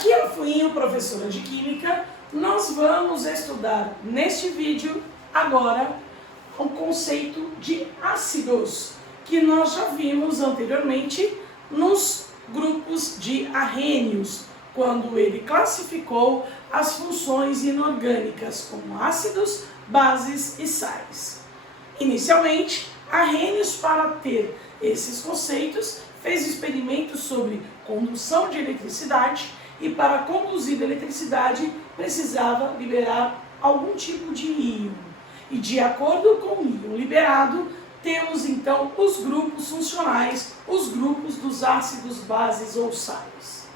Aqui é a Fuinho, professora de Química. Nós vamos estudar neste vídeo, agora, o conceito de ácidos, que nós já vimos anteriormente nos grupos de Arrhenius, quando ele classificou as funções inorgânicas como ácidos, bases e sais. Inicialmente, Arrhenius, para ter esses conceitos, fez experimentos sobre condução de eletricidade e para conduzir eletricidade precisava liberar algum tipo de íon. E de acordo com o íon liberado, temos então os grupos funcionais, os grupos dos ácidos, bases ou sais.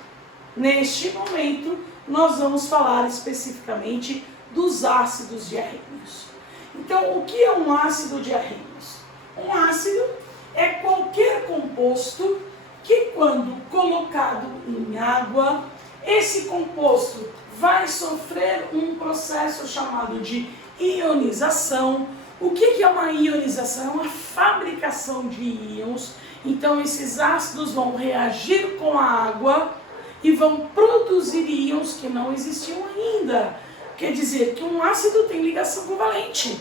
Neste momento, nós vamos falar especificamente dos ácidos de Arrhenius. Então, o que é um ácido de Arrhenius? Um ácido é qualquer composto que, quando colocado em água, esse composto vai sofrer um processo chamado de ionização. O que é uma ionização? É uma fabricação de íons. Então, esses ácidos vão reagir com a água e vão produzir íons que não existiam ainda. Quer dizer que um ácido tem ligação covalente.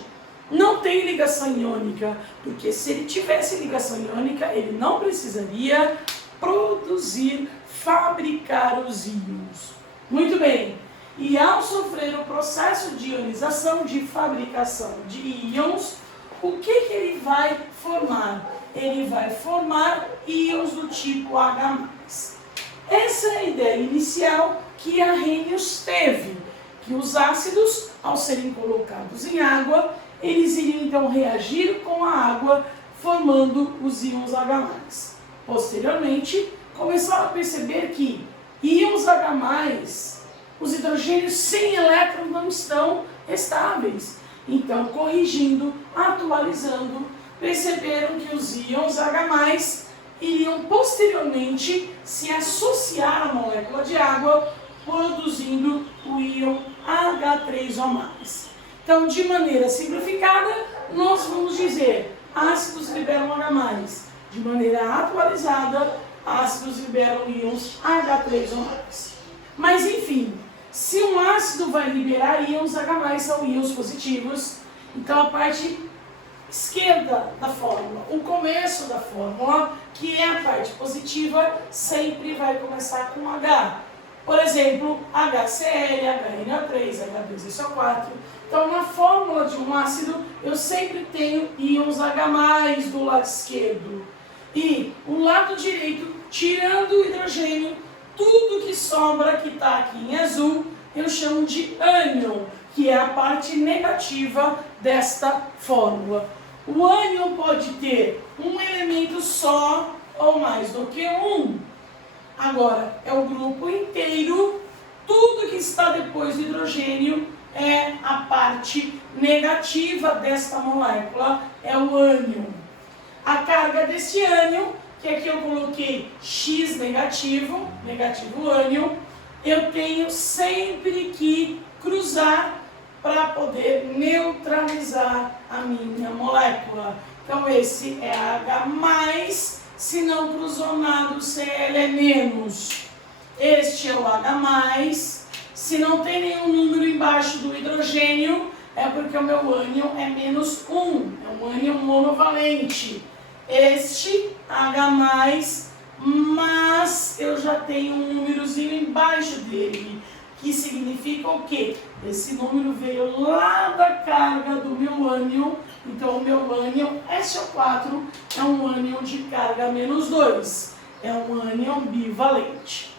Não tem ligação iônica, porque se ele tivesse ligação iônica, ele não precisaria produzir, fabricar os íons. Muito bem, e ao sofrer o processo de ionização, de fabricação de íons, o que ele vai formar? Ele vai formar íons do tipo H+. Essa é a ideia inicial que Arrhenius teve, que os ácidos, ao serem colocados em água, eles iriam então reagir com a água, formando os íons H+. Posteriormente, começaram a perceber que íons H+, os hidrogênios sem elétrons não estão estáveis. Então, corrigindo, atualizando, perceberam que os íons H+, iriam posteriormente se associar à molécula de água, produzindo o íon H3O+. Então, de maneira simplificada, nós vamos dizer ácidos liberam H+. De maneira atualizada, ácidos liberam íons H3O+. Mas, enfim, se um ácido vai liberar íons H+, são íons positivos, então a parte esquerda da fórmula, o começo da fórmula, que é a parte positiva, sempre vai começar com H. Por exemplo, HCl, HNO3, H2SO4. Então, na fórmula de um ácido, eu sempre tenho íons H+, do lado esquerdo. E o lado direito, tirando o hidrogênio, tudo que sobra, que está aqui em azul, eu chamo de ânion, que é a parte negativa desta fórmula. O ânion pode ter um elemento só ou mais do que um. Agora, é o grupo inteiro, tudo que está depois do hidrogênio é a parte negativa desta molécula, é o ânion. A carga deste ânion, que aqui eu coloquei X negativo, negativo ânion, eu tenho sempre que cruzar para poder neutralizar a minha molécula. Então esse é H+, se não cruzou nada, o Cl é menos. Este é o H+, se não tem nenhum número embaixo do hidrogênio, é porque o meu ânion é -1, é um ânion monovalente. Este H+, mas eu já tenho um númerozinho embaixo dele, que significa o quê? Esse número veio lá da carga do meu ânion, então o meu ânion SO4 é um ânion de carga -2, é um ânion bivalente.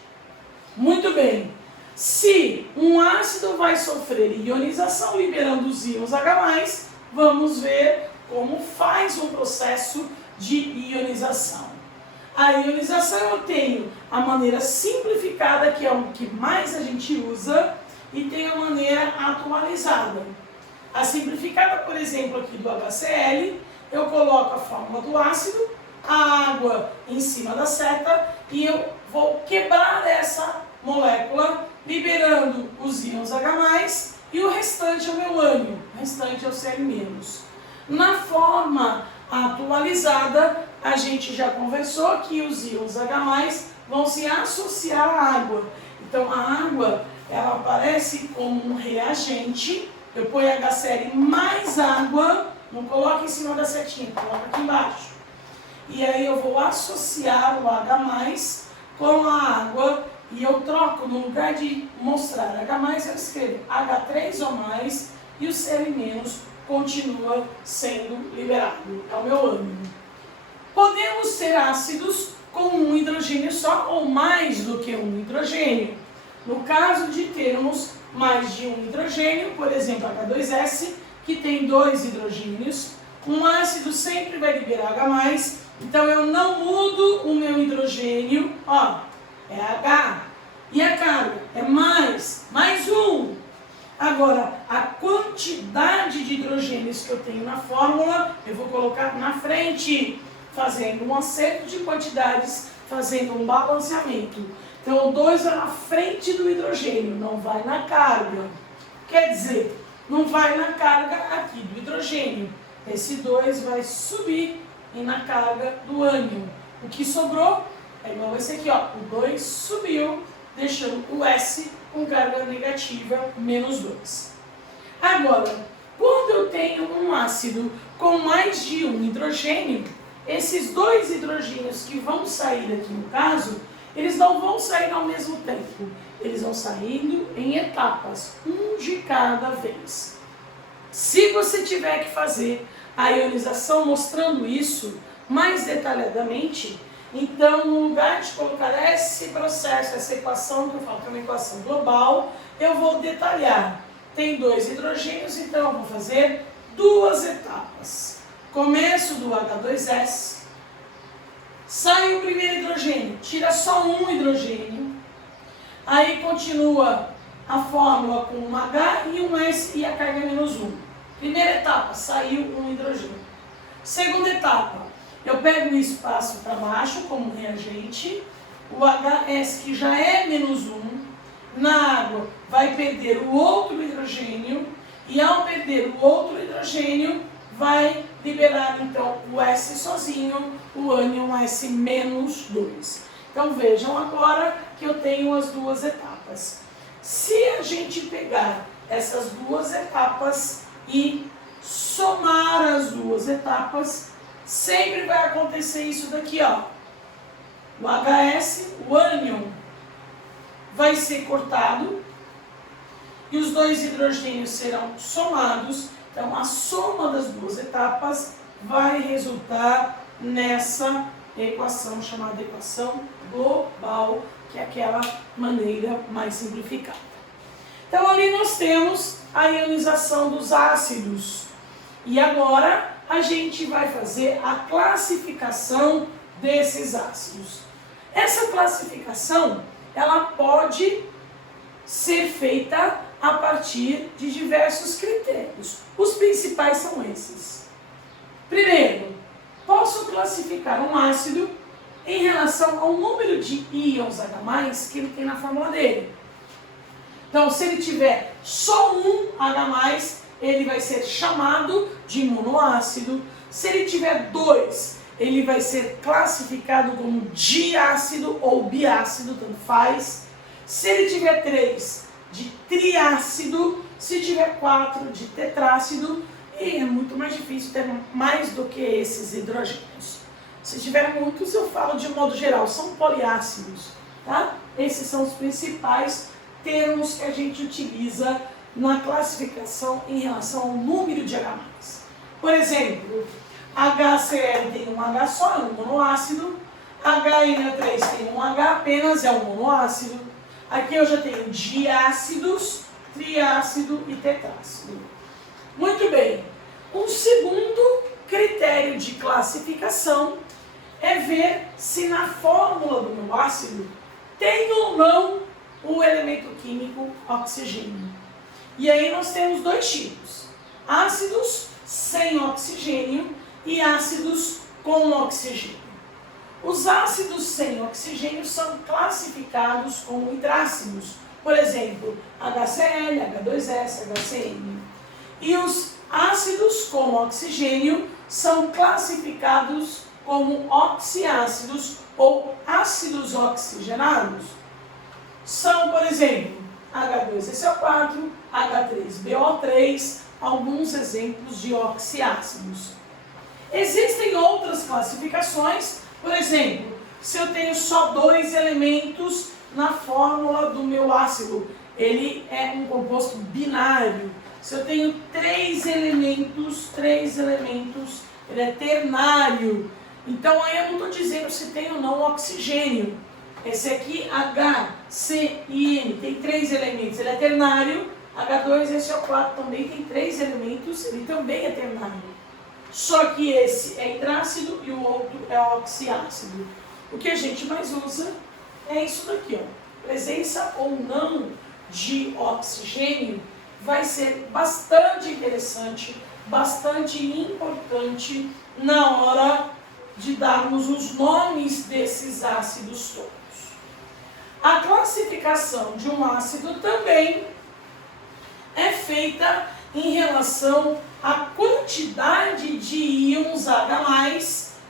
Muito bem, se um ácido vai sofrer ionização liberando os íons H+, vamos ver como faz um processo de ionização. A ionização eu tenho a maneira simplificada, que é o que mais a gente usa, e tem a maneira atualizada. A simplificada, por exemplo, aqui do HCl, eu coloco a fórmula do ácido, a água em cima da seta, e eu vou quebrar essa molécula, liberando os íons H+, e o restante é o meu ânion, o restante é o Cl-. Na forma atualizada, a gente já conversou que os íons H+, vão se associar à água. Então, a água, ela aparece como um reagente. Eu ponho HCl mais água, não coloca em cima da setinha, coloca aqui embaixo. E aí eu vou associar o H+, com a água, e eu troco, no lugar de mostrar H+, eu escrevo H3 ou mais, e o Cl- continua sendo liberado. É o meu ânion. Podemos ter ácidos com um hidrogênio só ou mais do que um hidrogênio. No caso de termos mais de um hidrogênio, por exemplo, H2S, que tem 2 hidrogênios, um ácido sempre vai liberar H+, então eu não mudo o meu hidrogênio, ó, é H, e a carga é mais um. Agora, a quantidade de hidrogênios que eu tenho na fórmula, eu vou colocar na frente, fazendo um acerto de quantidades, fazendo um balanceamento. Então, o 2 vai na frente do hidrogênio, não vai na carga. Quer dizer, não vai na carga aqui do hidrogênio. Esse 2 vai subir e na carga do ânion. O que sobrou é igual esse aqui, ó. O 2 subiu, deixando o S com carga negativa, menos 2. Agora, quando eu tenho um ácido com mais de um hidrogênio, esses 2 hidrogênios que vão sair aqui no caso, eles não vão sair ao mesmo tempo. Eles vão saindo em etapas, um de cada vez. Se você tiver que fazer a ionização mostrando isso mais detalhadamente, então, no lugar de colocar esse processo, essa equação, que eu falo que é uma equação global, eu vou detalhar. Tem 2 hidrogênios, então eu vou fazer 2 etapas. Começo do H2S, sai o primeiro hidrogênio, tira só um hidrogênio, aí continua a fórmula com um H e um S e a carga é menos 1. Primeira etapa, saiu um hidrogênio. Segunda etapa, eu pego isso e passo para baixo como reagente, o HS, que já é menos 1, na água vai perder o outro hidrogênio, e ao perder o outro hidrogênio, vai liberar então o S sozinho, o ânion S menos 2. Então vejam agora que eu tenho as 2 etapas. Se a gente pegar essas 2 etapas e somar as 2 etapas, sempre vai acontecer isso daqui, ó. O HS, o ânion, vai ser cortado e os 2 hidrogênios serão somados. Então, a soma das 2 etapas vai resultar nessa equação chamada equação global, que é aquela maneira mais simplificada. Então, ali nós temos a ionização dos ácidos. E agora, a gente vai fazer a classificação desses ácidos. Essa classificação, ela pode ser feita a partir de diversos critérios. Os principais são esses. Primeiro, posso classificar um ácido em relação ao número de íons H+, que ele tem na fórmula dele. Então, se ele tiver só um H+, ele vai ser chamado de monoácido. Se ele tiver 2, ele vai ser classificado como diácido ou biácido, tanto faz. Se ele tiver 3, de triácido. Se tiver 4, de tetrácido. E é muito mais difícil ter mais do que esses hidrogênios. Se tiver muitos, eu falo de modo geral, são poliácidos. Tá? Esses são os principais termos que a gente utiliza na classificação em relação ao número de H+. Por exemplo, HCl tem um H só, é um monoácido. HNO3 tem um H apenas, é um monoácido. Aqui eu já tenho diácidos, triácido e tetrácido. Muito bem. Um segundo critério de classificação é ver se na fórmula do meu ácido tem ou não o elemento químico oxigênio. E aí nós temos 2 tipos: ácidos sem oxigênio e ácidos com oxigênio. Os ácidos sem oxigênio são classificados como hidrácidos, por exemplo, HCl, H2S, HCN. E os ácidos com oxigênio são classificados como oxiácidos ou ácidos oxigenados. São, por exemplo, H2SO4, H3BO3, alguns exemplos de oxiácidos. Existem outras classificações, por exemplo, se eu tenho só 2 elementos na fórmula do meu ácido, ele é um composto binário. Se eu tenho 3 elementos, ele é ternário. Então aí eu não estou dizendo se tem ou não oxigênio. Esse aqui, HCl, tem 3 elementos, ele é ternário. H2SO4 também tem 3 elementos, ele também é ternário. Só que esse é hidrácido e o outro é oxiácido. O que a gente mais usa é isso daqui, ó. Presença ou não de oxigênio vai ser bastante interessante, bastante importante na hora de darmos os nomes desses ácidos todos. A classificação de um ácido também é feita em relação à quantidade de íons H+,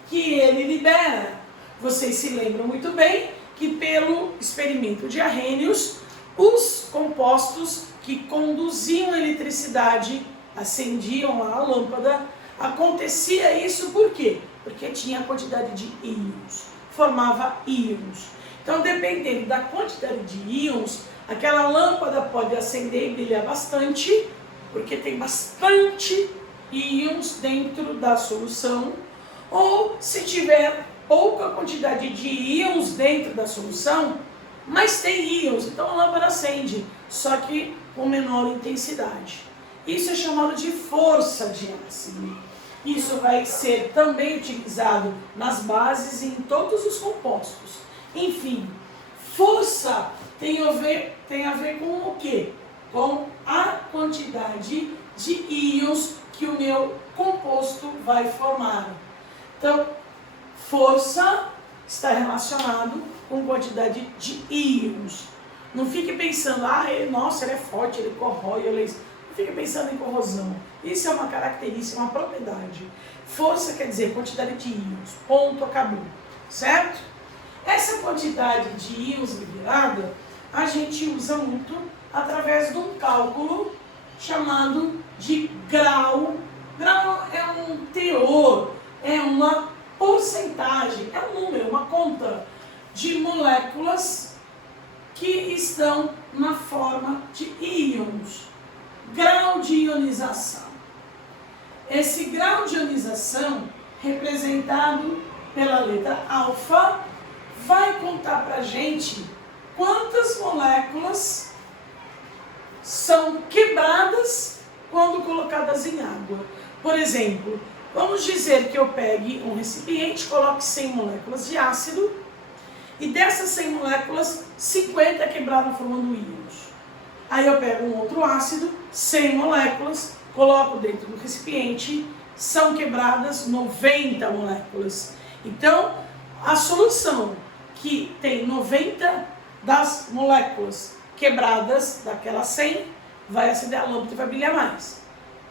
que ele libera. Vocês se lembram muito bem que pelo experimento de Arrhenius, os compostos que conduziam eletricidade, acendiam a lâmpada, acontecia isso por quê? Porque tinha quantidade de íons, formava íons. Então, dependendo da quantidade de íons, aquela lâmpada pode acender e brilhar bastante, porque tem bastante íons dentro da solução, ou se tiver pouca quantidade de íons dentro da solução, mas tem íons, então a lâmpada acende, só que com menor intensidade. Isso é chamado de força de ácido. Isso vai ser também utilizado nas bases e em todos os compostos. Enfim, força tem a ver com o quê? Com a quantidade de íons que o meu composto vai formar. Então, força está relacionado com quantidade de íons. Não fique pensando, nossa, ele é forte, ele corrói, não fique pensando em corrosão. Isso é uma característica, uma propriedade. Força quer dizer quantidade de íons. Ponto, acabou. Certo? Essa quantidade de íons liberada, a gente usa muito através de um cálculo chamado de grau. Grau é um teor, é uma porcentagem, é um número, uma conta de moléculas que estão na forma de íons. Grau de ionização. Esse grau de ionização, representado pela letra alfa, vai contar pra gente quantas moléculas são quebradas quando colocadas em água. Por exemplo, vamos dizer que eu pegue um recipiente, coloque 100 moléculas de ácido, e dessas 100 moléculas, 50 quebraram formando íons. Aí eu pego um outro ácido, 100 moléculas, coloco dentro do recipiente, são quebradas 90 moléculas. Então, a solução que tem 90 das moléculas quebradas daquelas 100, vai acender a lâmpada e vai brilhar mais.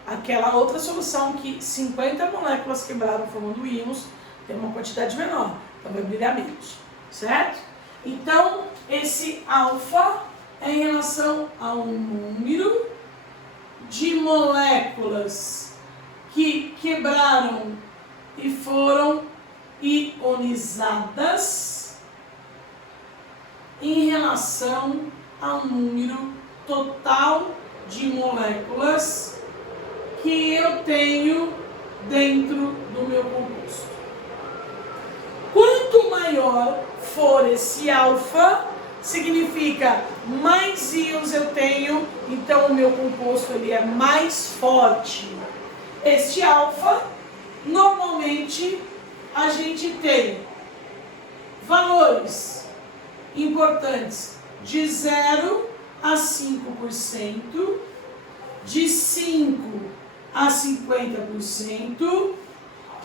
Aquela outra solução que 50 moléculas quebraram formando íons, tem uma quantidade menor, então vai brilhar menos, certo? Então, esse alfa é em relação ao número de moléculas que quebraram e foram ionizadas em relação ao número total de moléculas que eu tenho dentro do meu composto. Quanto maior for esse alfa, significa mais íons eu tenho, então o meu composto ele é mais forte. Este alfa, normalmente a gente tem valores importantes de 0 a 5%, de 5 a 50%,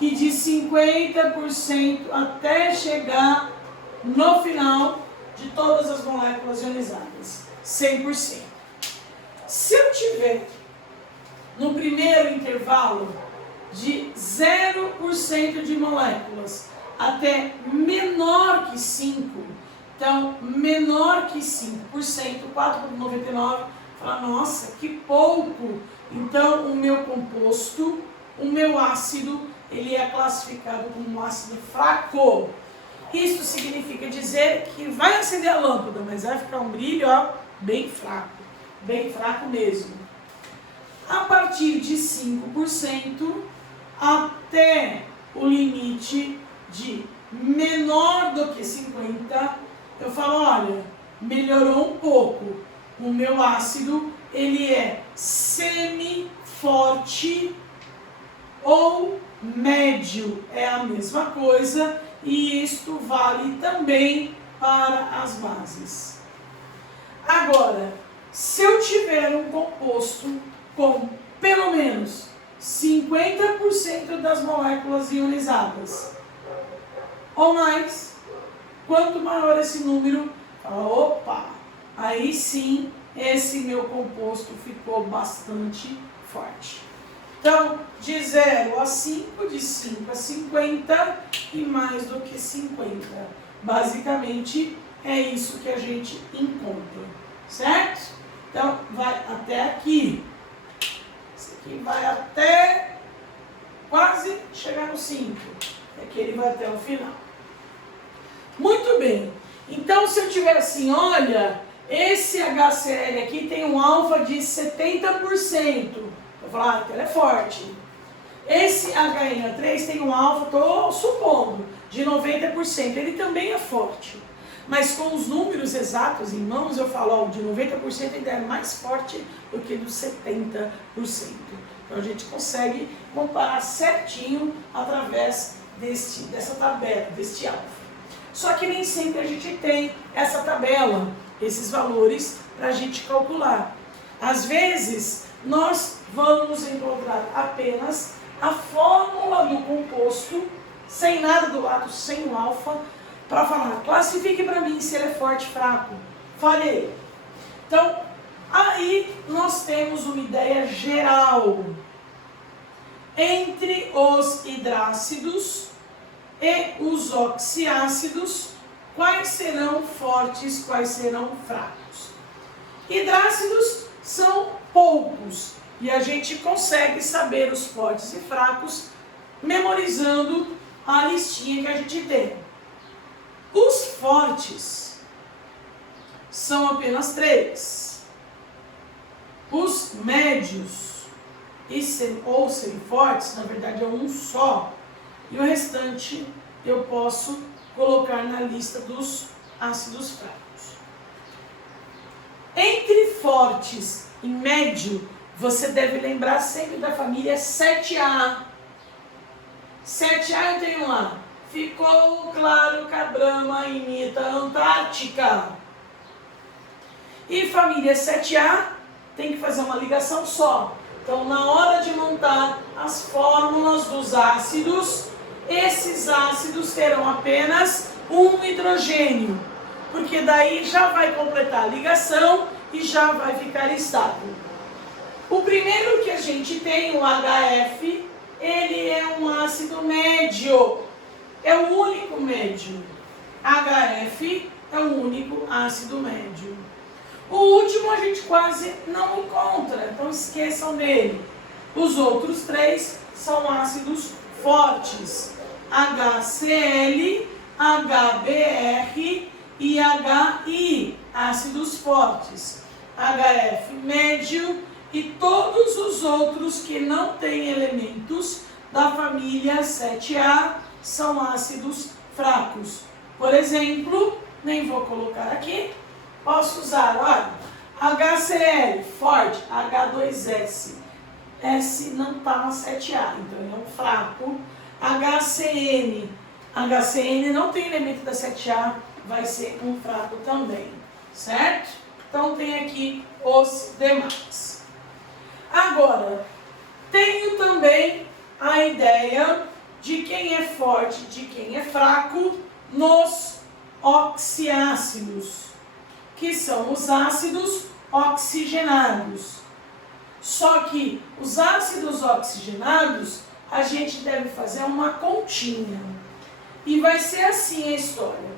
e de 50% até chegar no final de todas as moléculas ionizadas, 100%. Se eu tiver no primeiro intervalo de 0% de moléculas até menor que 5. Então, menor que 5%, 4,99%. Fala, nossa, que pouco. Então, o meu composto, o meu ácido, ele é classificado como um ácido fraco. Isso significa dizer que vai acender a lâmpada, mas vai ficar um brilho, ó, bem fraco mesmo. A partir de 5% até o limite de menor do que 50%, eu falo, olha, melhorou um pouco. O meu ácido, ele é semi-forte ou médio, é a mesma coisa, e isto vale também para as bases. Agora, se eu tiver um composto com pelo menos 50% das moléculas ionizadas ou mais, quanto maior esse número, fala, opa, aí sim, esse meu composto ficou bastante forte. Então, de 0 a 5, de 5 a 50 e mais do que 50. Basicamente, é isso que a gente encontra, certo? Então, vai até aqui. Esse aqui vai até quase chegar no 5. Aqui ele vai até o final. Muito bem. Então, se eu tiver assim, olha, esse HCl aqui tem um alfa de 70%. Eu vou falar, então ele é forte. Esse HNO3 tem um alfa, estou supondo, de 90%. Ele também é forte. Mas com os números exatos em mãos, eu falo, ó, de 90% ainda é mais forte do que dos 70%. Então a gente consegue comparar certinho através dessa tabela, deste alfa. Só que nem sempre a gente tem essa tabela, esses valores para a gente calcular. Às vezes, nós vamos encontrar apenas a fórmula do composto, sem nada do lado, sem o alfa, para falar, classifique para mim se ele é forte ou fraco. Falei. Então, aí nós temos uma ideia geral entre os hidrácidos e os oxiácidos, quais serão fortes, quais serão fracos. Hidrácidos são poucos e a gente consegue saber os fortes e fracos memorizando a listinha que a gente tem. Os fortes são apenas 3. Os médios ou semifortes, na verdade é um só. E o restante eu posso colocar na lista dos ácidos fracos. Entre fortes e médio, você deve lembrar sempre da família 7A. 7A eu tenho lá. Ficou claro que a Brahma imita a Antártica. E família 7A tem que fazer uma ligação só. Então, na hora de montar as fórmulas dos ácidos, esses ácidos terão apenas um hidrogênio, porque daí já vai completar a ligação e já vai ficar estável. O primeiro que a gente tem, o HF, ele é um ácido médio, é o único médio. HF é o único ácido médio. O último a gente quase não encontra, então esqueçam dele. Os outros 3 são ácidos fortes. HCl, HBr e HI, ácidos fortes. HF médio e todos os outros que não têm elementos da família 7A são ácidos fracos. Por exemplo, nem vou colocar aqui, posso usar, olha, HCl, forte, H2S. S não está na 7A, então ele é um fraco. HCN não tem elemento da 7A, vai ser um fraco também, certo? Então tem aqui os demais. Agora, tenho também a ideia de quem é forte, de quem é fraco nos oxiácidos, que são os ácidos oxigenados. Só que os ácidos oxigenados, a gente deve fazer uma continha. E vai ser assim a história.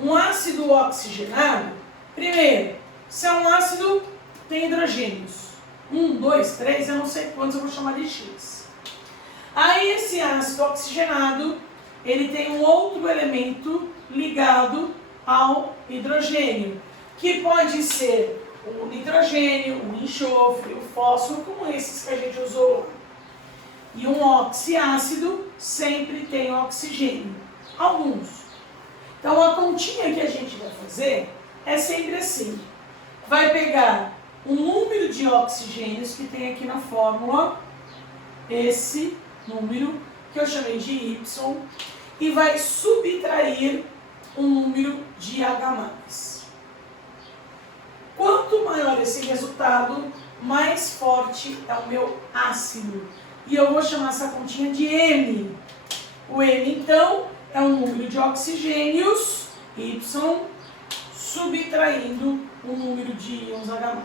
Um ácido oxigenado, primeiro, se é um ácido, tem hidrogênios. 1, 2, 3, eu não sei quantos, eu vou chamar de X. Aí esse ácido oxigenado, ele tem um outro elemento ligado ao hidrogênio, que pode ser o nitrogênio, o enxofre, o fósforo, como esses que a gente usou lá. E um oxiácido sempre tem oxigênio, alguns. Então a continha que a gente vai fazer é sempre assim. Vai pegar o número de oxigênios que tem aqui na fórmula, esse número que eu chamei de Y, e vai subtrair um número de H+. Quanto maior esse resultado, mais forte é o meu ácido. E eu vou chamar essa continha de M. O M, então, é um número de oxigênios, Y, subtraindo um número de íons H+.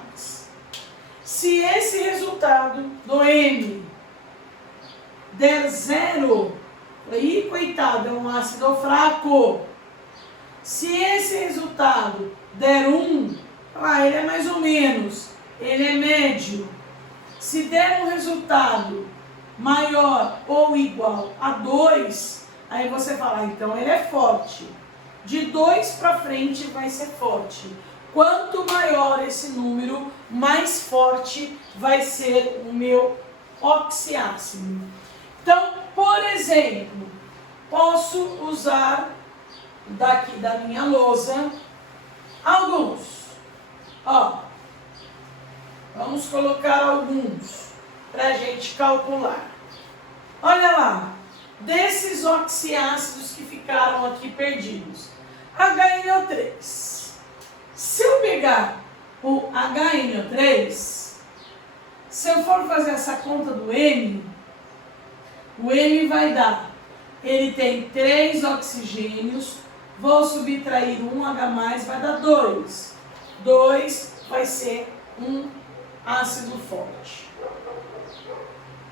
Se esse resultado do M der 0, aí, coitado, é um ácido fraco. Se esse resultado der 1, ele é mais ou menos, ele é médio. Se der um resultado maior ou igual a 2, aí você fala, então ele é forte. De 2 para frente vai ser forte. Quanto maior esse número, mais forte vai ser o meu oxiácido. Então, por exemplo, posso usar daqui da minha lousa alguns. Ó, vamos colocar alguns para a gente calcular. Olha lá, desses oxiácidos que ficaram aqui perdidos, HNO3. Se eu pegar o HNO3, se eu for fazer essa conta do M, o M vai dar, ele tem 3 oxigênios, vou subtrair um H+, vai dar 2. 2 vai ser um ácido forte.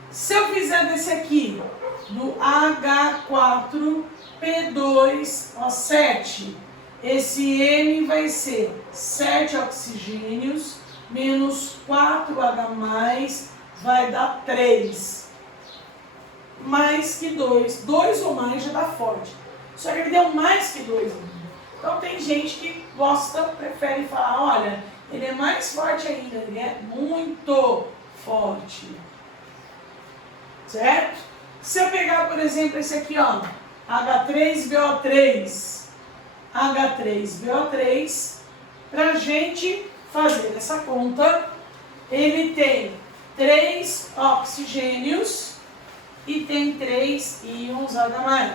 Se eu fizer desse aqui, do H4P2O7, esse M vai ser 7 oxigênios menos 4H+, vai dar 3. Mais que 2. 2 ou mais já dá forte. Só que ele deu mais que 2. Então tem gente que gosta, prefere falar, olha, ele é mais forte ainda, ele é muito forte. Certo? Se eu pegar, por exemplo, esse aqui, ó, H3BO3, H3BO3, pra gente fazer essa conta, ele tem 3 oxigênios e tem 3 íons H+.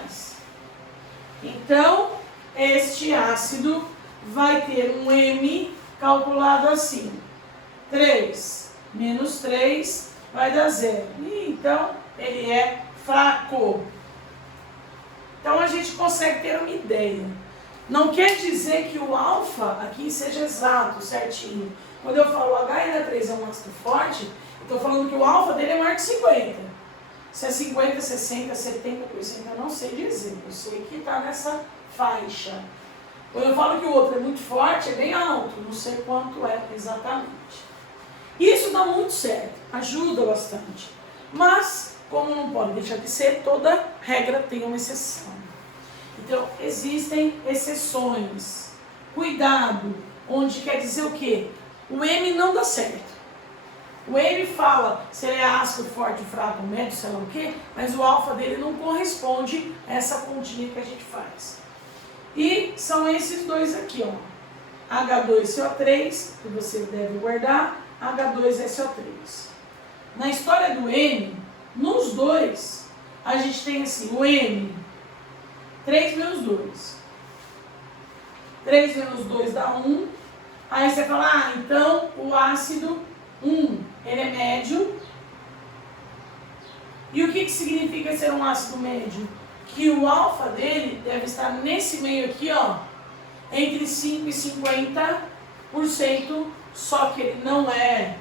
Então, este ácido vai ter um M calculado assim. 3 menos 3 vai dar 0. E então, ele é fraco. Então, a gente consegue ter uma ideia. Não quer dizer que o alfa aqui seja exato, certinho. Quando eu falo HNO3 é um ácido forte, eu estou falando que o alfa dele é maior que 50. Se é 50, 60, 70%, eu não sei dizer. Eu sei que está nessa faixa. Quando eu falo que o outro é muito forte, é bem alto. Não sei quanto é exatamente. Isso dá muito certo, ajuda bastante. Mas, como não pode deixar de ser, toda regra tem uma exceção. Então, existem exceções. Cuidado, onde quer dizer o quê? O M não dá certo. O M fala se ele é ácido, forte, fraco, médio, sei lá o quê, mas o alfa dele não corresponde a essa continha que a gente faz. E são esses dois aqui, ó. H2CO3, que você deve guardar, H2SO3. Na história do M, nos dois, a gente tem assim, o M, 3 menos 2. 3 menos 2 dá 1. Aí você fala, então o ácido 1, ele é médio. E o que significa ser um ácido médio? Que o alfa dele deve estar nesse meio aqui, ó, entre 5 e 50%, só que ele não é.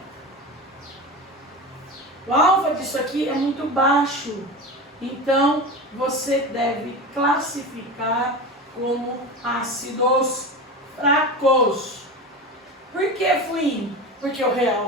O alfa disso aqui é muito baixo. Então, você deve classificar como ácidos fracos. Por que, Fuim? Porque o real,